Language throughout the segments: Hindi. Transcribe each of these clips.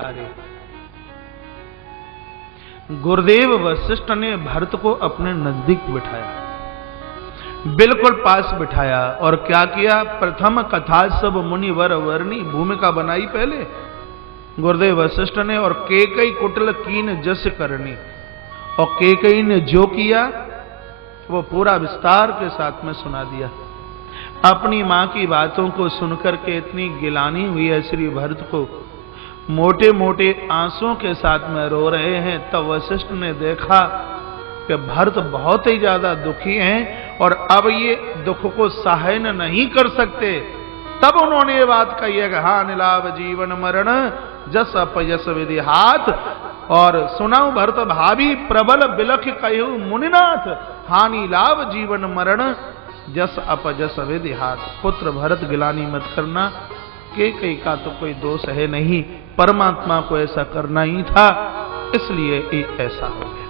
अरे गुरुदेव वशिष्ठ ने भरत को अपने नजदीक बिठाया, बिल्कुल पास बिठाया और क्या किया? प्रथम कथा सब मुनि वर वर्णी भूमिका बनाई पहले गुरुदेव वशिष्ठ ने, और केकई कुटिल कीन जस करनी, और केकई ने जो किया वो पूरा विस्तार के साथ में सुना दिया। अपनी मां की बातों को सुनकर के इतनी गिलानी हुई है श्री भरत को, मोटे मोटे आंसुओं के साथ में रो रहे हैं। तब वशिष्ठ ने देखा कि भरत बहुत ही ज्यादा दुखी हैं और अब ये दुख को सहन नहीं कर सकते। तब उन्होंने ये बात कही है कि हा निलाभ जीवन मरण जस अपयस विधि हाथ, और सुनाऊ भरत भाभी प्रबल बिलख कहु मुनिनाथ, हानि लाभ जीवन मरण जस अपजस विधि हाथ। पुत्र भरत गिलानी मत करना, केकई का तो कोई दोष है नहीं, परमात्मा को ऐसा करना ही था, इसलिए ये ऐसा हो गया।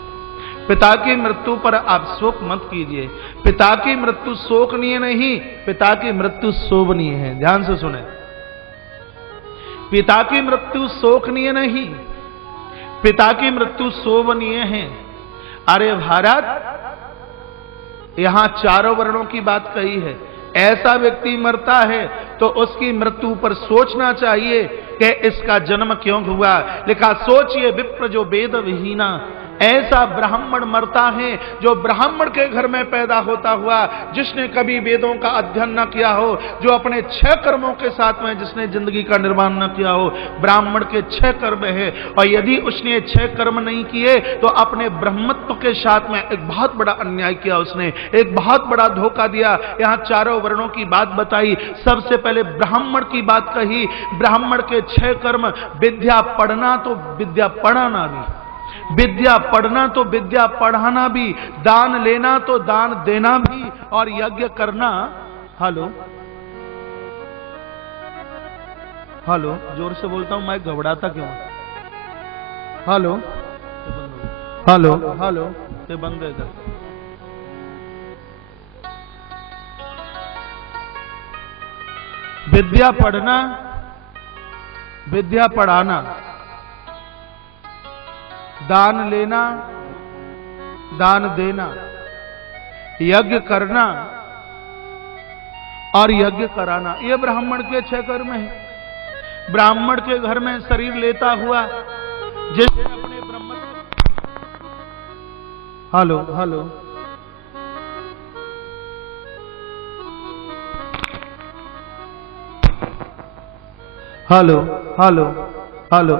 पिता की मृत्यु पर आप शोक मत कीजिए। पिता की मृत्यु शोकनीय नहीं, पिता की मृत्यु शोभनीय है। ध्यान से सुने, पिता की मृत्यु शोकनीय नहीं, पिता की मृत्यु शोभनीय है। अरे भारत, यहां चारों वर्णों की बात कही है। ऐसा व्यक्ति मरता है तो उसकी मृत्यु पर सोचना चाहिए कि इसका जन्म क्यों हुआ। लिखा सोचिए विप्र जो वेद विहीना, ऐसा ब्राह्मण मरता है जो ब्राह्मण के घर में पैदा होता हुआ, जिसने कभी वेदों का अध्ययन न किया हो, जो अपने 6 कर्मों के साथ में जिसने जिंदगी का निर्माण न किया हो। ब्राह्मण के 6 कर्म है, और यदि उसने 6 कर्म नहीं किए तो अपने ब्रह्मत्व के साथ में एक बहुत बड़ा अन्याय किया, उसने एक बहुत बड़ा धोखा दिया। यहां चारों वर्णों की बात बताई, सबसे पहले ब्राह्मण की बात कही। ब्राह्मण के 6 कर्म, विद्या पढ़ना तो विद्या पढ़ाना भी, विद्या पढ़ना तो विद्या पढ़ाना भी, दान लेना तो दान देना भी, और यज्ञ करना। हेलो हेलो, जोर से बोलता हूं, मैं घबराता क्यों? हेलो हेलो हेलो, ये बंद है इधर। विद्या पढ़ना, विद्या पढ़ाना, दान लेना, दान देना, यज्ञ करना और यज्ञ कराना, ये ब्राह्मण के 6 कर्म हैं। ब्राह्मण के घर में शरीर लेता हुआ जिसने अपने ब्रह्म, hello hello hello hello hello,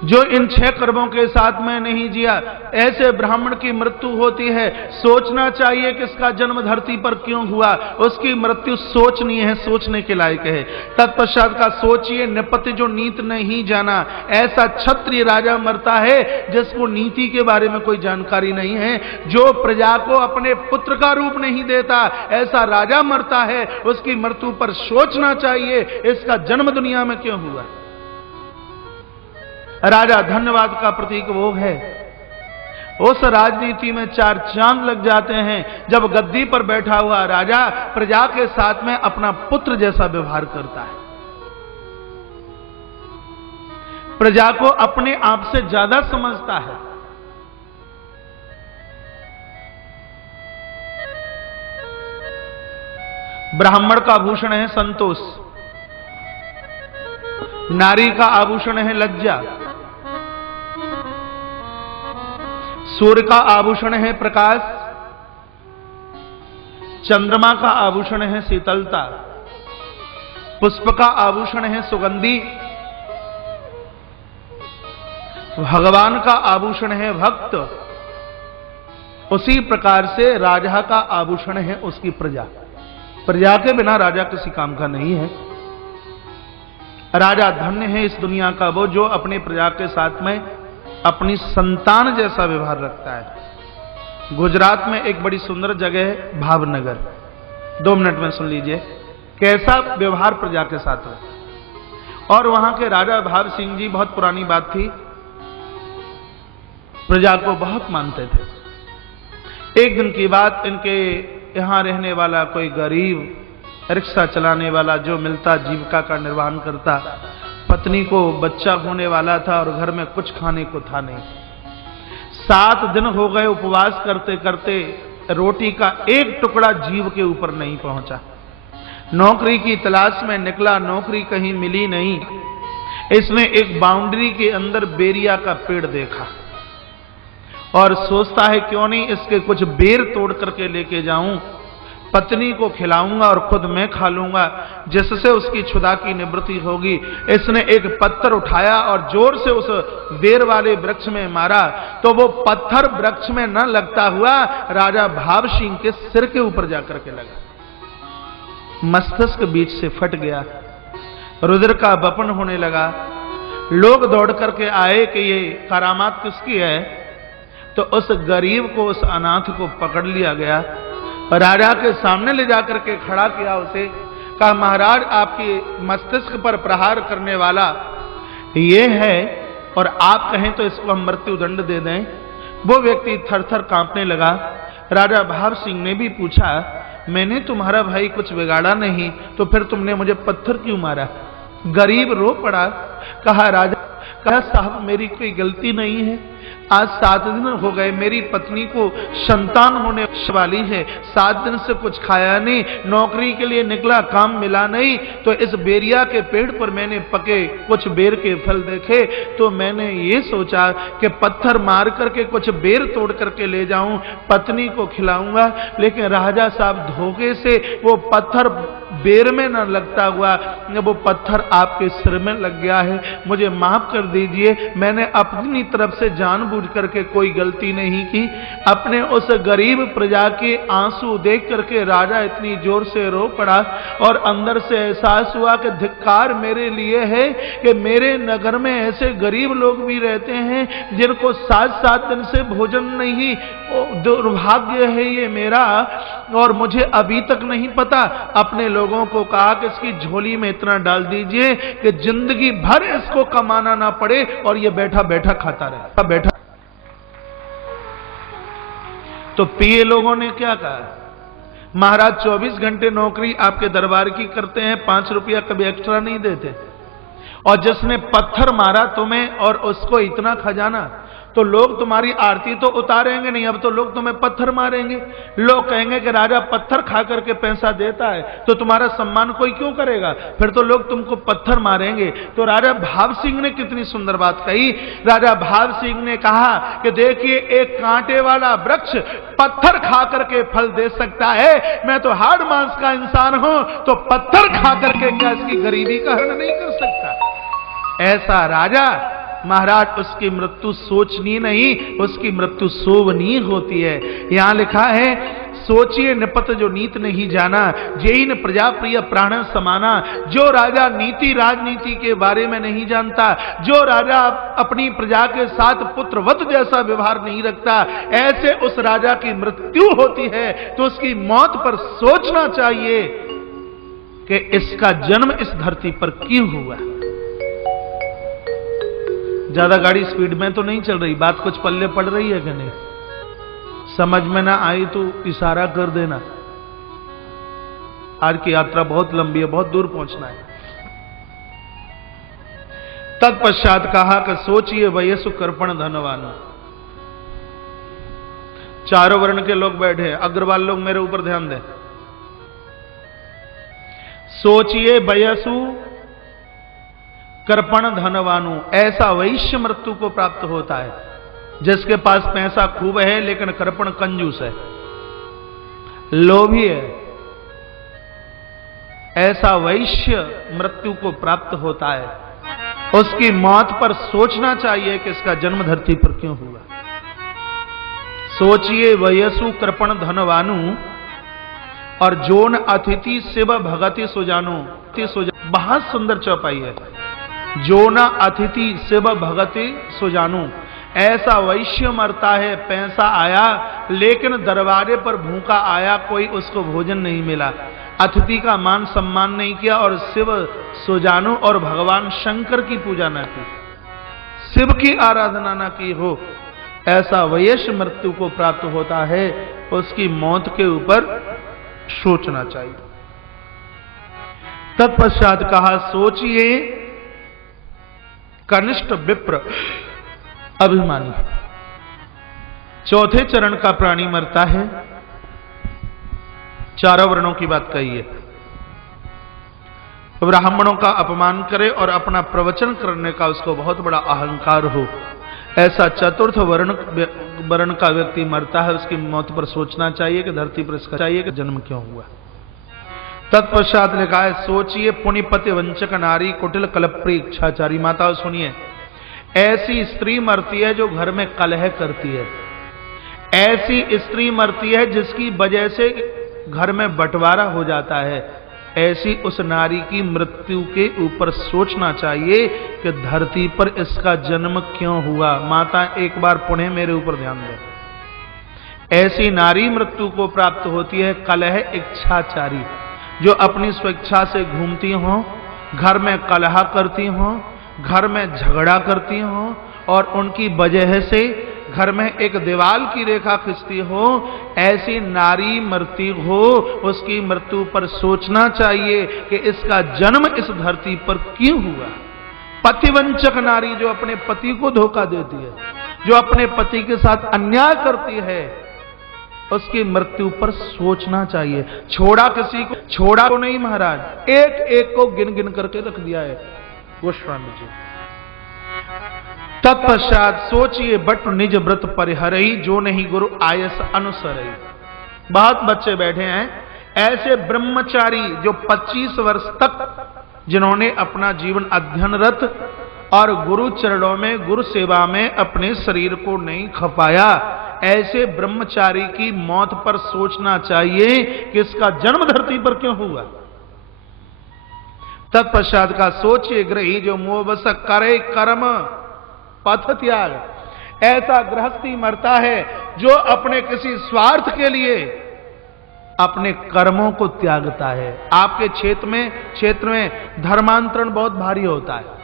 जो इन 6 कर्मों के साथ में नहीं जिया, ऐसे ब्राह्मण की मृत्यु होती है। सोचना चाहिए कि इसका जन्म धरती पर क्यों हुआ, उसकी मृत्यु सोचनीय है, सोचने के लायक है। तत्पश्चात का सोचिए, निपति जो नीति नहीं जाना, ऐसा क्षत्रिय राजा मरता है जिसको नीति के बारे में कोई जानकारी नहीं है, जो प्रजा को अपने पुत्र का रूप नहीं देता, ऐसा राजा मरता है। उसकी मृत्यु पर सोचना चाहिए, इसका जन्म दुनिया में क्यों हुआ। राजा धन्यवाद का प्रतीक वो है। उस राजनीति में 4 चांद लग जाते हैं जब गद्दी पर बैठा हुआ राजा प्रजा के साथ में अपना पुत्र जैसा व्यवहार करता है, प्रजा को अपने आप से ज्यादा समझता है। ब्राह्मण का आभूषण है संतोष, नारी का आभूषण है लज्जा, सूर्य का आभूषण है प्रकाश, चंद्रमा का आभूषण है शीतलता, पुष्प का आभूषण है सुगंधी, भगवान का आभूषण है भक्त। उसी प्रकार से राजा का आभूषण है उसकी प्रजा। प्रजा के बिना राजा किसी काम का नहीं है। राजा धन्य है इस दुनिया का वो जो अपनी प्रजा के साथ में अपनी संतान जैसा व्यवहार रखता है। गुजरात में एक बड़ी सुंदर जगह है भावनगर, 2 मिनट में सुन लीजिए कैसा व्यवहार प्रजा के साथ है। और वहां के राजा भाव सिंह जी, बहुत पुरानी बात थी, प्रजा को बहुत मानते थे। एक दिन की बात, इनके यहाँ रहने वाला कोई गरीब रिक्शा चलाने वाला जो मिलता जीविका का निर्वहन करता, पत्नी को बच्चा होने वाला था और घर में कुछ खाने को था नहीं। 7 दिन हो गए उपवास करते करते, रोटी का एक टुकड़ा जीव के ऊपर नहीं पहुंचा। नौकरी की तलाश में निकला, नौकरी कहीं मिली नहीं। इसने एक बाउंड्री के अंदर बेरिया का पेड़ देखा और सोचता है क्यों नहीं इसके कुछ बेर तोड़ करके लेके जाऊं, पत्नी को खिलाऊंगा और खुद मैं खा लूंगा, जिससे उसकी क्षुधा की निवृत्ति होगी। इसने एक पत्थर उठाया और जोर से उस बेर वाले वृक्ष में मारा, तो वो पत्थर वृक्ष में न लगता हुआ राजा भाव सिंह के सिर के ऊपर जाकर के लगा। मस्तिष्क बीच से फट गया, रुधिर का बपन होने लगा। लोग दौड़ करके आए कि ये करामात किसकी है, तो उस गरीब को, उस अनाथ को पकड़ लिया गया, राजा के सामने ले जाकर के खड़ा किया। उसे कहा, महाराज आपके मस्तिष्क पर प्रहार करने वाला ये है और आप कहें तो इसको हम मृत्यु दंड दे दें। वो व्यक्ति थर-थर कांपने लगा। राजा भाव सिंह ने भी पूछा, मैंने तुम्हारा भाई कुछ बिगाड़ा नहीं, तो फिर तुमने मुझे पत्थर क्यों मारा? गरीब रो पड़ा। कहा, राजा, कहा साहब मेरी कोई गलती नहीं है, आज 7 दिन हो गए, मेरी पत्नी को संतान होने वाली है, 7 दिन से कुछ खाया नहीं, नौकरी के लिए निकला, काम मिला नहीं, तो इस बेरिया के पेड़ पर मैंने पके कुछ बेर के फल देखे, तो मैंने ये सोचा कि पत्थर मार करके कुछ बेर तोड़ करके ले जाऊं, पत्नी को खिलाऊंगा। लेकिन राजा साहब धोखे से वो पत्थर बेर में न लगता हुआ वो पत्थर आपके सिर में लग गया है, मुझे माफ कर दीजिए, मैंने अपनी तरफ से जानबूझ करके कोई गलती नहीं की। अपने उस गरीब प्रजा के आंसू देख करके राजा इतनी जोर से रो पड़ा और अंदर से एहसास हुआ कि धिक्कार मेरे लिए है कि मेरे नगर में ऐसे गरीब लोग भी रहते हैं जिनको 7-7 दिन से भोजन नहीं, दुर्भाग्य है ये मेरा, और मुझे अभी तक नहीं पता। अपने लोगों को कहा कि इसकी झोली में इतना डाल दीजिए कि जिंदगी भर इसको कमाना ना पड़े और ये बैठा बैठा खाता रहे, बैठा। तो पिए लोगों ने क्या कहा, महाराज 24 घंटे नौकरी आपके दरबार की करते हैं, 5 रुपया कभी एक्स्ट्रा नहीं देते, और जिसने पत्थर मारा तुम्हें और उसको इतना खजाना, तो लोग तुम्हारी आरती तो उतारेंगे नहीं, अब तो लोग तुम्हें पत्थर मारेंगे। लोग कहेंगे कि राजा पत्थर खा करके पैसा देता है, तो तुम्हारा सम्मान कोई क्यों करेगा, फिर तो लोग तुमको पत्थर मारेंगे। तो राजा भाव सिंह ने कितनी सुंदर बात कही। राजा भाव सिंह ने कहा कि देखिए, एक कांटे वाला वृक्ष पत्थर खा करके फल दे सकता है, मैं तो हाड़ मांस का इंसान हूं, तो पत्थर खा करके क्या इसकी गरीबी का हरण नहीं कर सकता? ऐसा राजा महाराज, उसकी मृत्यु सोचनी नहीं, उसकी मृत्यु सोवनी होती है। यहां लिखा है, सोचिए निपत जो नीत नहीं जाना, जेइन प्रजा प्रिय प्राण समाना। जो राजा नीति राजनीति के बारे में नहीं जानता, जो राजा अपनी प्रजा के साथ पुत्रवत जैसा व्यवहार नहीं रखता, ऐसे उस राजा की मृत्यु होती है तो उसकी मौत पर सोचना चाहिए कि इसका जन्म इस धरती पर क्यों हुआ। ज्यादा गाड़ी स्पीड में तो नहीं चल रही, बात कुछ पल्ले पड़ रही है कि नहीं? समझ में ना आई तो इशारा कर देना। आज की यात्रा बहुत लंबी है, बहुत दूर पहुंचना है। तत्पश्चात कहा कि सोचिए वयसु कर्पण धनवान। चारों वर्ण के लोग बैठे, अग्रवाल लोग मेरे ऊपर ध्यान दें। सोचिए वयसु कर्पण धनवानु, ऐसा वैश्य मृत्यु को प्राप्त होता है जिसके पास पैसा खूब है लेकिन कर्पण कंजूस है, लोभी है। ऐसा वैश्य मृत्यु को प्राप्त होता है। उसकी मौत पर सोचना चाहिए कि इसका जन्म धरती पर क्यों हुआ। सोचिए वयसु कृपण धनवानु और जोन अतिथि शिव भगति सुजानु। बहुत सुंदर चौपाई है। जोना अतिथि शिव भगति सुजानु। ऐसा वैश्य मरता है, पैसा आया लेकिन दरबारे पर भूखा आया, कोई उसको भोजन नहीं मिला, अतिथि का मान सम्मान नहीं किया और शिव सुजानु और भगवान शंकर की पूजा न की, शिव की आराधना न की हो, ऐसा वैश्य मृत्यु को प्राप्त होता है। उसकी मौत के ऊपर सोचना चाहिए। तत्पश्चात कहा, सोचिए कनिष्ठ विप्र अभिमानी। चौथे चरण का प्राणी मरता है, चारों वर्णों की बात कही है, ब्राह्मणों का अपमान करे और अपना प्रवचन करने का उसको बहुत बड़ा अहंकार हो, ऐसा चतुर्थ वर्ण का व्यक्ति मरता है। उसकी मौत पर सोचना चाहिए कि धरती पर इसका चाहिए कि जन्म क्यों हुआ। तत्पश्चात लिखा है, सोचिए पुण्यपति वंचक नारी कुटिल कलप्री इच्छाचारी। माताओं सुनिए, ऐसी स्त्री मरती है जो घर में कलह करती है, ऐसी स्त्री मरती है जिसकी वजह से घर में बंटवारा हो जाता है। ऐसी उस नारी की मृत्यु के ऊपर सोचना चाहिए कि धरती पर इसका जन्म क्यों हुआ। माता एक बार पुनः मेरे ऊपर ध्यान दें। ऐसी नारी मृत्यु को प्राप्त होती है कलह इच्छाचारी, जो अपनी स्वेच्छा से घूमती हों, घर में कलह करती हों, घर में झगड़ा करती हों और उनकी वजह से घर में एक दीवार की रेखा खिंचती हो, ऐसी नारी मरती हो, उसकी मृत्यु पर सोचना चाहिए कि इसका जन्म इस धरती पर क्यों हुआ। पतिवंचक नारी जो अपने पति को धोखा देती है, जो अपने पति के साथ अन्याय करती है, उसकी मृत्यु पर सोचना चाहिए। छोड़ा को नहीं महाराज, एक एक को गिन गिन करके रख दिया है गोस्वामी जी। तत्पश्चात सोचिए बट निज व्रत परिहरई, जो नहीं गुरु आयस अनुसरई। बहुत बच्चे बैठे हैं ऐसे ब्रह्मचारी जो 25 वर्ष तक जिन्होंने अपना जीवन अध्ययनरत और गुरु चरणों में गुरु सेवा में अपने शरीर को नहीं खपाया, ऐसे ब्रह्मचारी की मौत पर सोचना चाहिए कि इसका जन्म धरती पर क्यों हुआ। तत्पश्चात का सोचिए ग्रही जो मोहवश करे कर्म पथ त्याग। ऐसा गृहस्थी मरता है जो अपने किसी स्वार्थ के लिए अपने कर्मों को त्यागता है। आपके क्षेत्र में धर्मांतरण बहुत भारी होता है।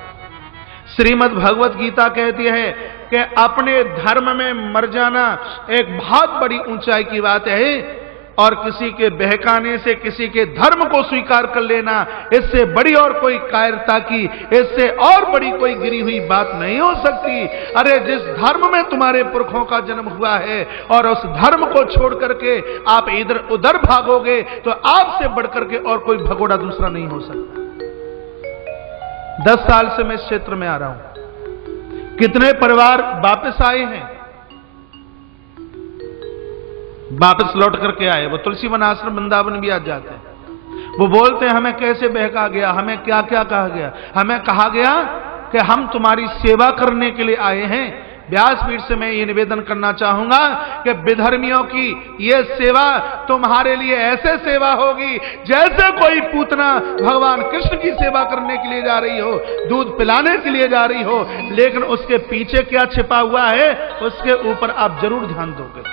श्रीमद् भगवत गीता कहती है कि अपने धर्म में मर जाना एक बहुत बड़ी ऊंचाई की बात है, और किसी के बहकाने से किसी के धर्म को स्वीकार कर लेना, इससे बड़ी और कोई कायरता की, इससे और बड़ी कोई गिरी हुई बात नहीं हो सकती। अरे जिस धर्म में तुम्हारे पुरखों का जन्म हुआ है और उस धर्म को छोड़ करके आप इधर उधर भागोगे तो आपसे बढ़कर के और कोई भगोड़ा दूसरा नहीं हो सकता। 10 साल से मैं इस क्षेत्र में आ रहा हूं, कितने परिवार वापस आए हैं, वापस लौट करके आए। वो तुलसी वन आश्रम वृंदावन भी आज जाते हैं। वो बोलते हैं हमें कैसे बहका गया, हमें क्या क्या कहा गया। हमें कहा गया कि हम तुम्हारी सेवा करने के लिए आए हैं। व्यासपीठ से मैं ये निवेदन करना चाहूंगा कि विधर्मियों की ये सेवा तुम्हारे लिए ऐसे सेवा होगी जैसे कोई पूतना भगवान कृष्ण की सेवा करने के लिए जा रही हो, दूध पिलाने के लिए जा रही हो, लेकिन उसके पीछे क्या छिपा हुआ है उसके ऊपर आप जरूर ध्यान दोगे।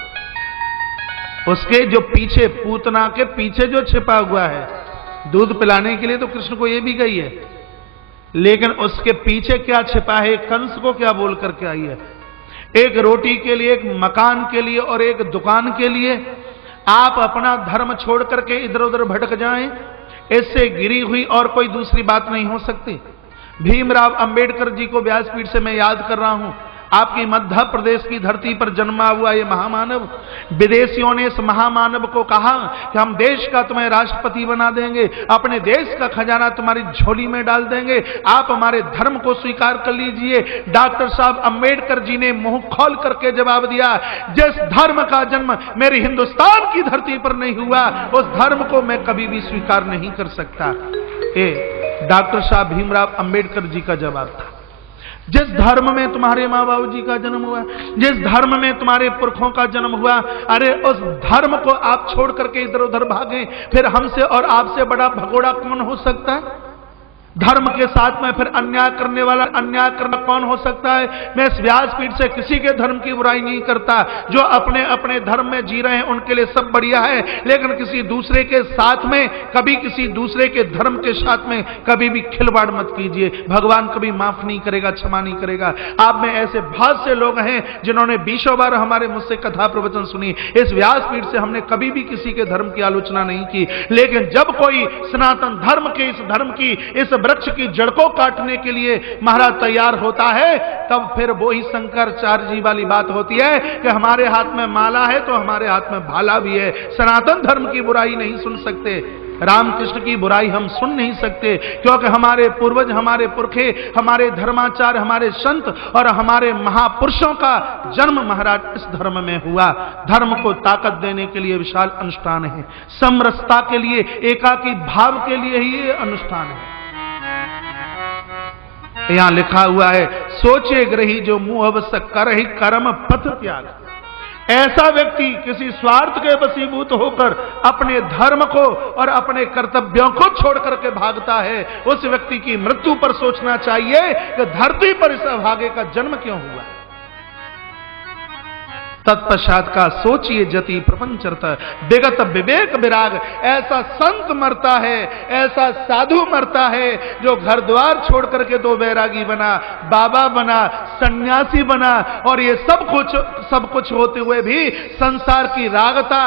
उसके जो पीछे, पूतना के पीछे जो छिपा हुआ है, दूध पिलाने के लिए तो कृष्ण को ये भी गई है, लेकिन उसके पीछे क्या छिपा है, कंस को क्या बोल करके आई है। एक रोटी के लिए, एक मकान के लिए और एक दुकान के लिए आप अपना धर्म छोड़ करके इधर उधर भटक जाएं, इससे गिरी हुई और कोई दूसरी बात नहीं हो सकती। भीमराव अंबेडकर जी को व्यासपीठ से मैं याद कर रहा हूं। आपकी मध्य प्रदेश की धरती पर जन्मा हुआ ये महामानव, विदेशियों ने इस महामानव को कहा कि हम देश का तुम्हें राष्ट्रपति बना देंगे, अपने देश का खजाना तुम्हारी झोली में डाल देंगे, आप हमारे धर्म को स्वीकार कर लीजिए। डॉक्टर साहब अंबेडकर जी ने मुंह खोल करके जवाब दिया, जिस धर्म का जन्म मेरे हिंदुस्तान की धरती पर नहीं हुआ उस धर्म को मैं कभी भी स्वीकार नहीं कर सकता। डॉक्टर साहब भीमराव अंबेडकर जी का जवाब था। जिस धर्म में तुम्हारे माँ बाबू जी का जन्म हुआ, जिस धर्म में तुम्हारे पुरखों का जन्म हुआ, अरे उस धर्म को आप छोड़ करके इधर उधर भागें, फिर हमसे और आपसे बड़ा भगोड़ा कौन हो सकता है। धर्म के साथ में फिर अन्याय करने वाला अन्याय करना कौन हो सकता है? मैं इस व्यासपीठ से किसी के धर्म की बुराई नहीं करता। जो अपने अपने धर्म में जी रहे हैं उनके लिए सब बढ़िया है, लेकिन किसी दूसरे के साथ में, कभी किसी दूसरे के धर्म के साथ में कभी भी खिलवाड़ मत कीजिए। भगवान कभी माफ नहीं करेगा, क्षमा नहीं करेगा। आप में ऐसे बहुत से लोग हैं जिन्होंने बीसों बार हमारे मुझसे कथा प्रवचन सुनी। इस व्यासपीठ से हमने कभी भी किसी के धर्म की आलोचना नहीं की, लेकिन जब कोई सनातन धर्म के इस धर्म की इस वृक्ष की जड़ को काटने के लिए महाराज तैयार होता है, तब फिर वो ही शंकराचार्य जी वाली बात होती है कि हमारे हाथ में माला है तो हमारे हाथ में भाला भी है। सनातन धर्म की बुराई नहीं सुन सकते, रामकृष्ण की बुराई हम सुन नहीं सकते, क्योंकि हमारे पूर्वज, हमारे पुरखे, हमारे धर्माचार्य, हमारे संत और हमारे महापुरुषों का जन्म महाराज इस धर्म में हुआ। धर्म को ताकत देने के लिए विशाल अनुष्ठान है, समरसता के लिए, एकाकी भाव के लिए ही ये अनुष्ठान है। यहां लिखा हुआ है, सोचे ग्रही जो मुंह अवश्य करहि कर्म पथ त्याग। ऐसा व्यक्ति किसी स्वार्थ के वशीभूत होकर अपने धर्म को और अपने कर्तव्यों को छोड़ करके भागता है, उस व्यक्ति की मृत्यु पर सोचना चाहिए कि धरती पर इस अभागे का जन्म क्यों हुआ। तत्पश्चात का सोचिए जति प्रपंचरत विगत विवेक विराग। ऐसा संत मरता है, ऐसा साधु मरता है जो घर द्वार छोड़ करके तो वैरागी बना, बाबा बना, सन्यासी बना, और ये सब कुछ होते हुए भी संसार की रागता,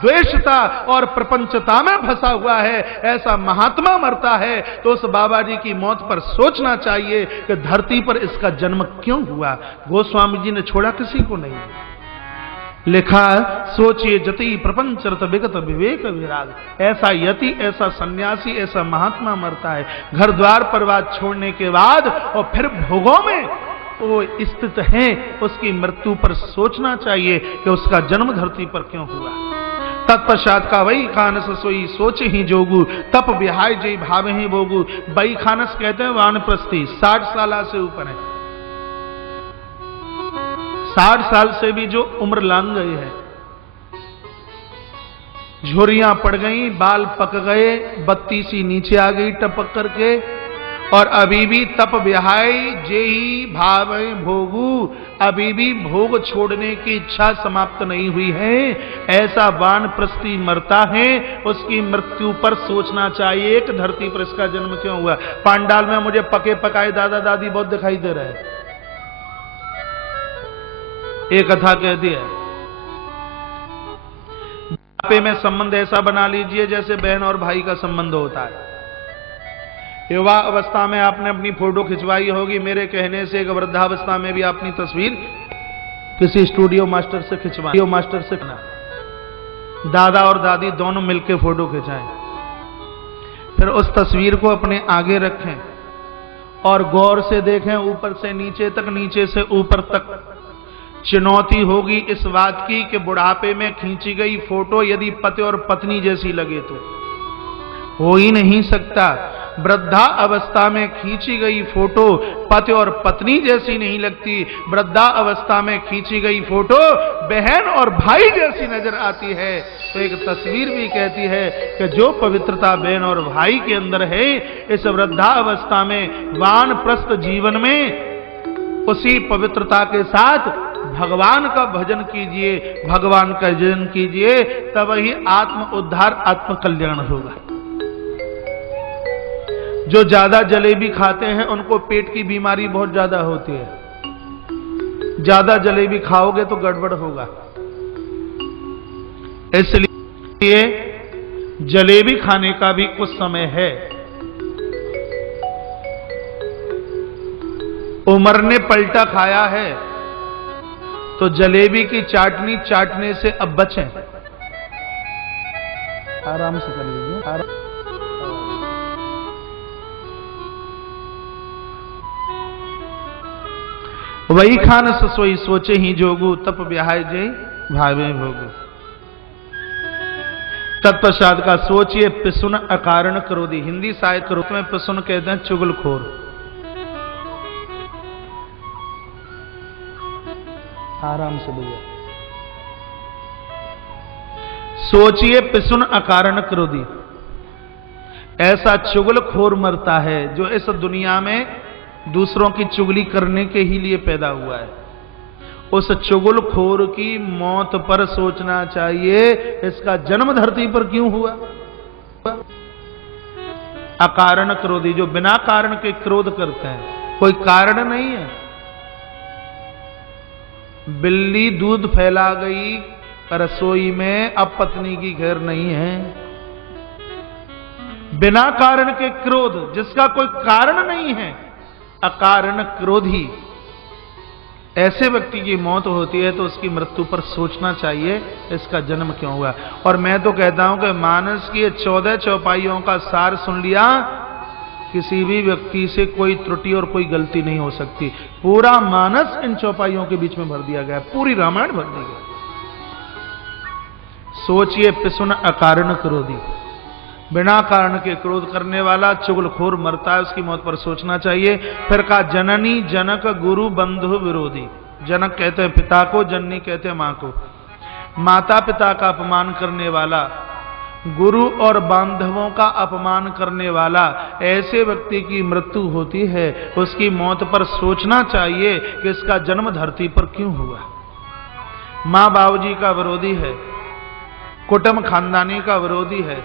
द्वेषता और प्रपंचता में फंसा हुआ है। ऐसा महात्मा मरता है तो उस बाबा जी की मौत पर सोचना चाहिए कि धरती पर इसका जन्म क्यों हुआ। गोस्वामी जी ने छोड़ा किसी को नहीं। लिखा, सोचिए जति प्रपंचरत विगत विवेक विराग। ऐसा यति, ऐसा सन्यासी, ऐसा महात्मा मरता है घर द्वार परिवार छोड़ने के बाद और फिर भोगों में वो स्थित है। उसकी मृत्यु पर सोचना चाहिए कि उसका जन्म धरती पर क्यों हुआ। तत्पश्चात का वही खानस सोई सोच ही जोगु तप विहाय जय भाव ही भोगु। वही खानस कहते हैं वानप्रस्थी, 60 साल से ऊपर है। 60 साल से भी जो उम्र लांग गई है, झुर्रियां पड़ गई, बाल पक गए, बत्ती सी नीचे आ गई टपक करके, और अभी भी तप विहाय जेही भाव भोगू, अभी भी भोग छोड़ने की इच्छा समाप्त नहीं हुई है। ऐसा वानप्रस्थी मरता है, उसकी मृत्यु पर सोचना चाहिए कि धरती पर इसका जन्म क्यों हुआ। पांडाल में मुझे पके पकाए दादा दादी बहुत दिखाई दे रहे हैं। एक कथा कहती है, बुढ़ापे में संबंध ऐसा बना लीजिए जैसे बहन और भाई का संबंध होता है। युवा अवस्था में आपने अपनी फोटो खिंचवाई होगी, मेरे कहने से एक वृद्धावस्था में भी अपनी तस्वीर किसी स्टूडियो मास्टर से खिंचवाएं। मास्टर से दादा और दादी दोनों मिलकर फोटो खिंचाएं, फिर उस तस्वीर को अपने आगे रखें और गौर से देखें, ऊपर से नीचे तक, नीचे से ऊपर तक। चुनौती होगी इस बात की कि बुढ़ापे में खींची गई फोटो यदि पति और पत्नी जैसी लगे तो हो ही नहीं सकता। वृद्धा अवस्था में खींची गई फोटो पति और पत्नी जैसी नहीं लगती। वृद्धा अवस्था में खींची गई फोटो बहन और भाई जैसी नजर आती है। तो एक तस्वीर भी कहती है कि जो पवित्रता बहन और भाई के अंदर है, इस वृद्धा अवस्था में वानप्रस्थ जीवन में उसी पवित्रता के साथ भगवान का भजन कीजिए, भगवान का भजन कीजिए, तब ही आत्म उद्धार, आत्म कल्याण होगा। जो ज्यादा जलेबी खाते हैं उनको पेट की बीमारी बहुत ज्यादा होती है। ज्यादा जलेबी खाओगे तो गड़बड़ होगा। इसलिए जलेबी खाने का भी कुछ समय है। उमर ने पलटा खाया है तो जलेबी की चाटनी चाटने से अब बचें। आराम से कर लीजिए। वही खान सोई सोचे ही जोगु तप ब्याहाय जय भावे भोगु। तत्पश्चात का सोचिए पिसुन अकारण क्रोधी। हिंदी साहित्य रूप में पिसुन कहते हैं चुगलखोर। आराम से भैया। सोचिए पिसुन अकारण क्रोधी। ऐसा चुगलखोर मरता है जो इस दुनिया में दूसरों की चुगली करने के ही लिए पैदा हुआ है। उस चुगलखोर की मौत पर सोचना चाहिए, इसका जन्म धरती पर क्यों हुआ। अकारण क्रोधी, जो बिना कारण के क्रोध करते हैं, कोई कारण नहीं है। बिल्ली दूध फैला गई रसोई में, अब पत्नी की खैर नहीं है। बिना कारण के क्रोध, जिसका कोई कारण नहीं है, अकारण क्रोधी, ऐसे व्यक्ति की मौत होती है तो उसकी मृत्यु पर सोचना चाहिए इसका जन्म क्यों हुआ। और मैं तो कहता हूं कि मानस की 14 चौपाइयों का सार सुन लिया, किसी भी व्यक्ति से कोई त्रुटि और कोई गलती नहीं हो सकती। पूरा मानस इन चौपाइयों के बीच में भर दिया गया, पूरी रामायण भर दी गई। सोचिए, पिसुन अकारण क्रोधी, बिना कारण के क्रोध करने वाला चुगलखोर मरता है, उसकी मौत पर सोचना चाहिए। फिर कहा जननी जनक गुरु बंधु विरोधी। जनक कहते हैं पिता को, जननी कहते हैं मां को। माता पिता का अपमान करने वाला, गुरु और बांधवों का अपमान करने वाला, ऐसे व्यक्ति की मृत्यु होती है, उसकी मौत पर सोचना चाहिए कि इसका जन्म धरती पर क्यों हुआ। मां बाबूजी का विरोधी है, कुटुंब खानदानी का विरोधी है,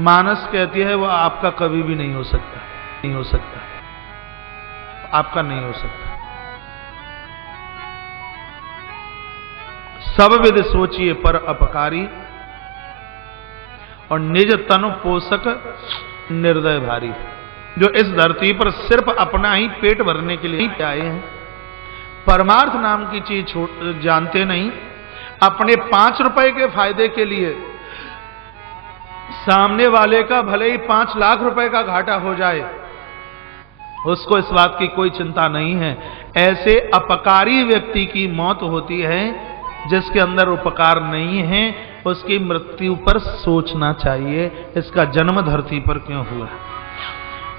मानस कहती है वो आपका कभी भी नहीं हो सकता, नहीं हो सकता, आपका नहीं हो सकता। सब विद सोचिए पर अपकारी, और निज तनु पोषक निर्दय भारी। जो इस धरती पर सिर्फ अपना ही पेट भरने के लिए आए हैं, परमार्थ नाम की चीज जानते नहीं, अपने 5 रुपए के फायदे के लिए सामने वाले का भले ही 5 लाख रुपए का घाटा हो जाए, उसको इस बात की कोई चिंता नहीं है। ऐसे अपकारी व्यक्ति की मौत होती है जिसके अंदर उपकार नहीं है, उसकी मृत्यु पर सोचना चाहिए इसका जन्म धरती पर क्यों हुआ।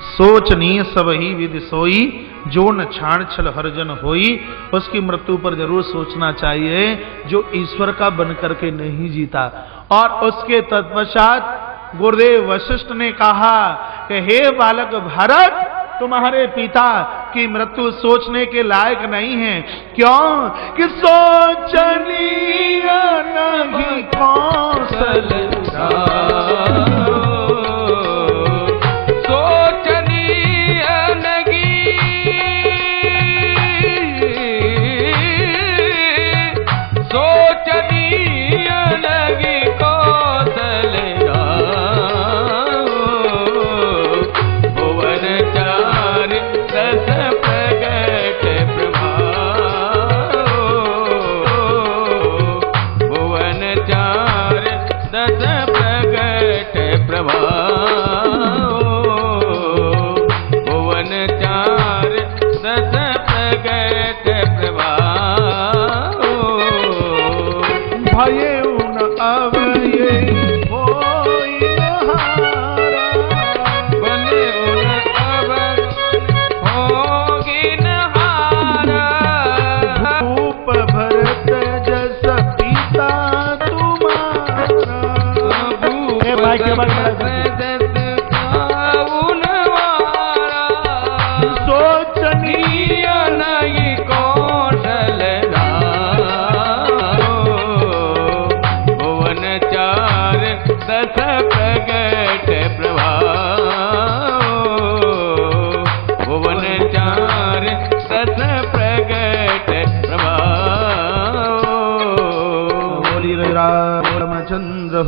सोचनीय सब ही विधि सोई, जो न छाण छल हरजन होई। उसकी मृत्यु पर जरूर सोचना चाहिए जो ईश्वर का बनकर के नहीं जीता। और उसके तत्पश्चात गुरुदेव वशिष्ठ ने कहा कि हे बालक भरत, तुम्हारे पिता की मृत्यु सोचने के लायक नहीं है। क्यों कि सोचनीय नहीं कौशल, सोचनीय नहीं, सोचनीय नहीं कौशल,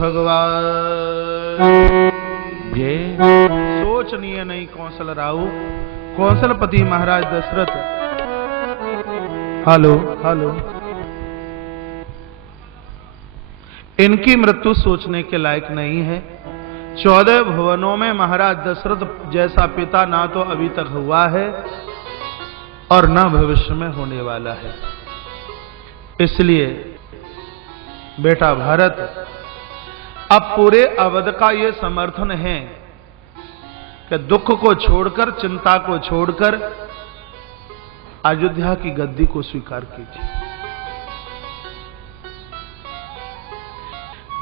भगवान ये सोचनीय नहीं कौशल राहु। कौशलपति महाराज दशरथ, हेलो हेलो, इनकी मृत्यु सोचने के लायक नहीं है। 14 भुवनों में महाराज दशरथ जैसा पिता ना तो अभी तक हुआ है और ना भविष्य में होने वाला है। इसलिए बेटा भरत, अब पूरे अवध का यह समर्थन है कि दुख को छोड़कर, चिंता को छोड़कर अयोध्या की गद्दी को स्वीकार कीजिए।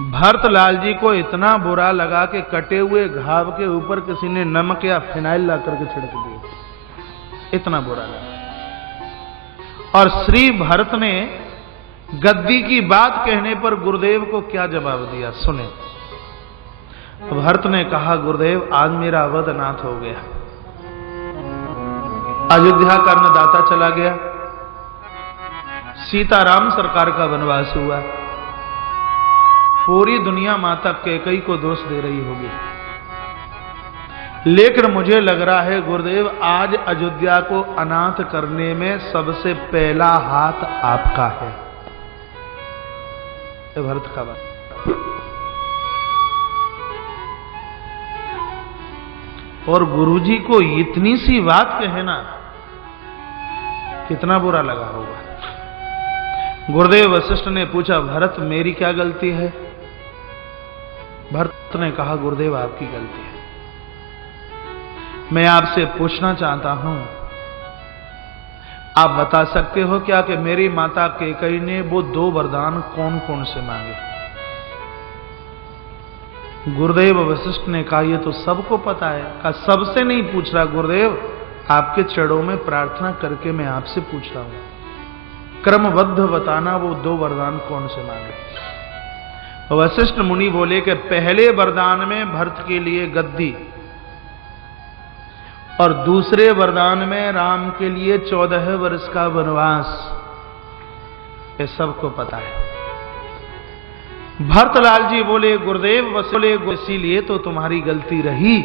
भरतलाल जी को इतना बुरा लगा कि कटे हुए घाव के ऊपर किसी ने नमक या फिनाइल ला करके छिड़क दिया, इतना बुरा लगा। और श्री भरत ने गद्दी की बात कहने पर गुरुदेव को क्या जवाब दिया, सुने। भरत ने कहा, गुरुदेव आज मेरा अवध अनाथ हो गया, अयोध्या का अन्नदाता चला गया, सीताराम सरकार का वनवास हुआ, पूरी दुनिया माता कैकेयी को दोष दे रही होगी, लेकिन मुझे लग रहा है गुरुदेव आज अयोध्या को अनाथ करने में सबसे पहला हाथ आपका है। भरत का बात। और गुरुजी को इतनी सी बात कहना कितना बुरा लगा होगा। गुरुदेव वशिष्ठ ने पूछा, भरत मेरी क्या गलती है? भरत ने कहा, गुरुदेव आपकी गलती है। मैं आपसे पूछना चाहता हूं, आप बता सकते हो क्या कि मेरी माता कैकेयी ने वो 2 वरदान कौन कौन से मांगे? गुरुदेव वशिष्ठ ने कहा, ये तो सबको पता है। कहा, सबसे नहीं पूछ रहा गुरुदेव, आपके चरणों में प्रार्थना करके मैं आपसे पूछ रहा हूं, क्रमबद्ध बताना वो 2 वरदान कौन से मांगे? वशिष्ठ मुनि बोले कि पहले वरदान में भरत के लिए गद्दी और दूसरे वरदान में राम के लिए 14 वर्ष का वनवास। ये सबको पता है। भरतलाल जी बोले, गुरुदेव बोले, इसीलिए तो तुम्हारी गलती रही।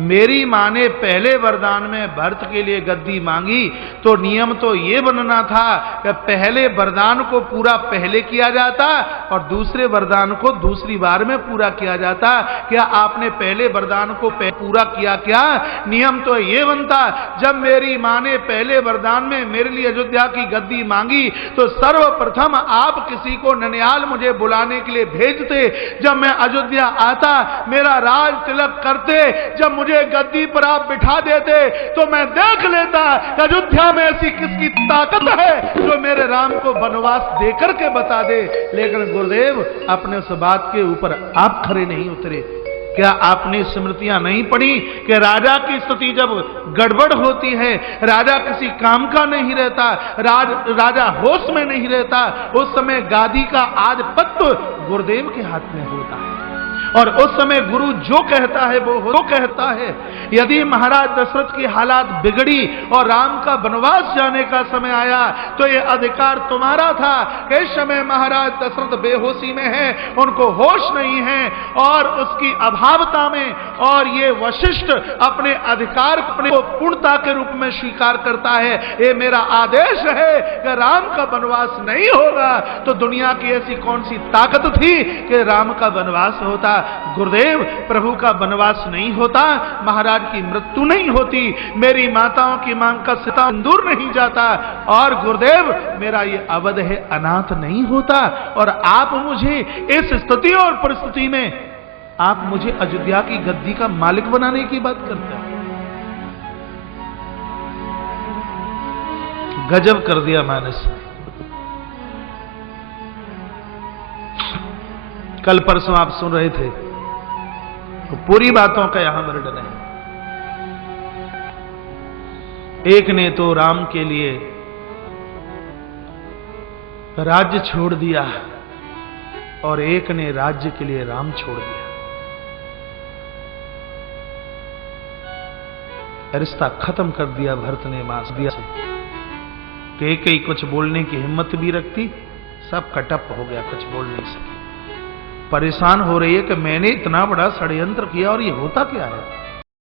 मेरी मां ने पहले वरदान में भरत के लिए गद्दी मांगी तो नियम तो ये बनना था कि पहले वरदान को पूरा पहले किया जाता और दूसरे वरदान को दूसरी बार में पूरा किया जाता। क्या आपने पहले वरदान को पूरा किया? क्या नियम तो ये बनता, जब मेरी मां ने पहले वरदान में मेरे लिए अयोध्या की गद्दी मांगी तो सर्वप्रथम आप किसी को ननिहाल मुझे बुलाने के लिए भेजते। जब मैं अयोध्या आता, मेरा राज तिलक करते, जब मुझे गद्दी पर आप बिठा देते तो मैं देख लेता अयोध्या में ऐसी किसकी ताकत है जो मेरे राम को वनवास देकर के बता दे। लेकिन गुरुदेव अपने उस बात के ऊपर आप खरे नहीं उतरे। क्या आपने स्मृतियां नहीं पढ़ी कि राजा की स्थिति जब गड़बड़ होती है, राजा किसी काम का नहीं रहता, राजा होश में नहीं रहता, उस समय गादी का आधिपत्य गुरुदेव के हाथ में होता है और उस समय गुरु जो कहता है वो कहता है। यदि महाराज दशरथ की हालात बिगड़ी और राम का वनवास जाने का समय आया तो ये अधिकार तुम्हारा था। इस समय महाराज दशरथ बेहोशी में है, उनको होश नहीं है और उसकी अभावता में, और ये वशिष्ठ अपने अधिकार को पूर्णता के रूप में स्वीकार करता है। ये मेरा आदेश है कि राम का वनवास नहीं होगा। तो दुनिया की ऐसी कौन सी ताकत थी कि राम का वनवास होता? गुरुदेव, प्रभु का वनवास नहीं होता, महाराज की मृत्यु नहीं होती, मेरी माताओं की मांग का सिंदूर नहीं जाता और गुरुदेव मेरा ये अवध है अनाथ नहीं होता। और आप मुझे इस स्थिति और परिस्थिति में आप मुझे अयोध्या की गद्दी का मालिक बनाने की बात करते हैं। गजब कर दिया मानस। कल परसों आप सुन रहे थे तो पूरी बातों का यहां वर्णन है। एक ने तो राम के लिए राज्य छोड़ दिया और एक ने राज्य के लिए राम छोड़ दिया। रिश्ता खत्म कर दिया भरत ने मास दिया से। कैकेयी कुछ बोलने की हिम्मत भी रखती, सब कटप हो गया, कुछ बोल नहीं सकी। परेशान हो रही है कि मैंने इतना बड़ा षड्यंत्र किया और ये होता क्या है।